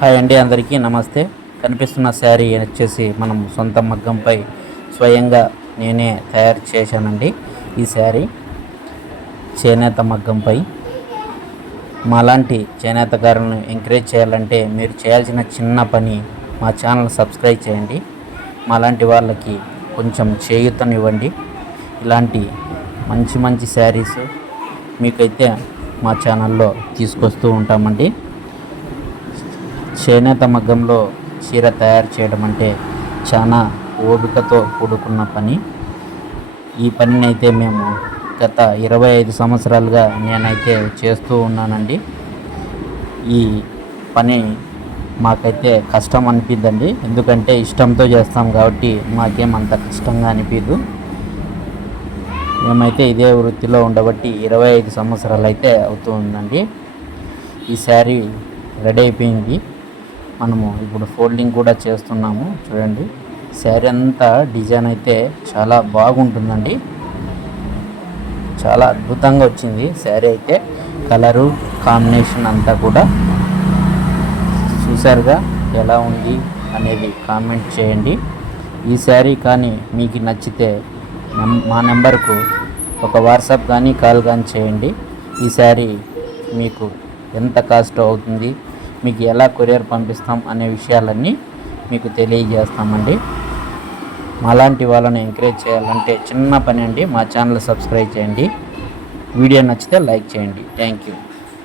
Hi అండి, అందరికీ నమస్తే. కనిపిస్తున్న శారీ వచ్చేసి మనం సొంత మగ్గంపై స్వయంగా నేనే తయారు చేశానండి. ఈ శారీ చేనేత మగ్గంపై. మాలాంటి చేనేతకారులను ఎంకరేజ్ చేయాలంటే మీరు చేయాల్సిన చిన్న పని మా ఛానల్ సబ్స్క్రైబ్ చేయండి. మాలాంటి వాళ్ళకి కొంచెం చేయూతనివ్వండి. ఇలాంటి మంచి మంచి శారీస్ మీకైతే మా ఛానల్లో తీసుకొస్తూ ఉంటామండి. చేనేత మగ్గంలో చీర తయారు చేయడం అంటే చాలా ఓపికతో కూడుకున్న పని. ఈ పనిని అయితే మేము గత 25 సంవత్సరాలుగా నేనైతే చేస్తూ ఉన్నానండి. ఈ పని మాకైతే కష్టం అనిపిద్దండి, ఎందుకంటే ఇష్టంతో చేస్తాం కాబట్టి మాకేం అంత కష్టంగా అనిపించదు. మేమైతే ఇదే వృత్తిలో ఉండబట్టి 25 సంవత్సరాలు అయితే అవుతూ ఉందండి. ఈ శారీ రెడీ అయిపోయింది. మనము ఇప్పుడు ఫోల్డింగ్ కూడా చేస్తున్నాము. చూడండి, శారీ అంతా డిజైన్ అయితే చాలా బాగుంటుందండి. చాలా అద్భుతంగా వచ్చింది శారీ అయితే. కలరు కాంబినేషన్ అంతా కూడా చూసారుగా ఎలా ఉంది అనేది కామెంట్ చేయండి. ఈ శారీ కానీ మీకు నచ్చితే మా నెంబర్కు ఒక వాట్సాప్ కానీ కాల్ కానీ చేయండి. ఈ శారీ మీకు ఎంత కాస్ట్ అవుతుంది, మీకు ఎలా కొరియర్ పంపిస్తాం అనే విషయాలన్నీ మీకు తెలియజేస్తామండి. మాలాంటి వాళ్ళని ఎంకరేజ్ చేయాలంటే చిన్న పని అండి. మా ఛానల్ సబ్స్క్రైబ్ చేయండి. వీడియో నచ్చితే లైక్ చేయండి. Thank you.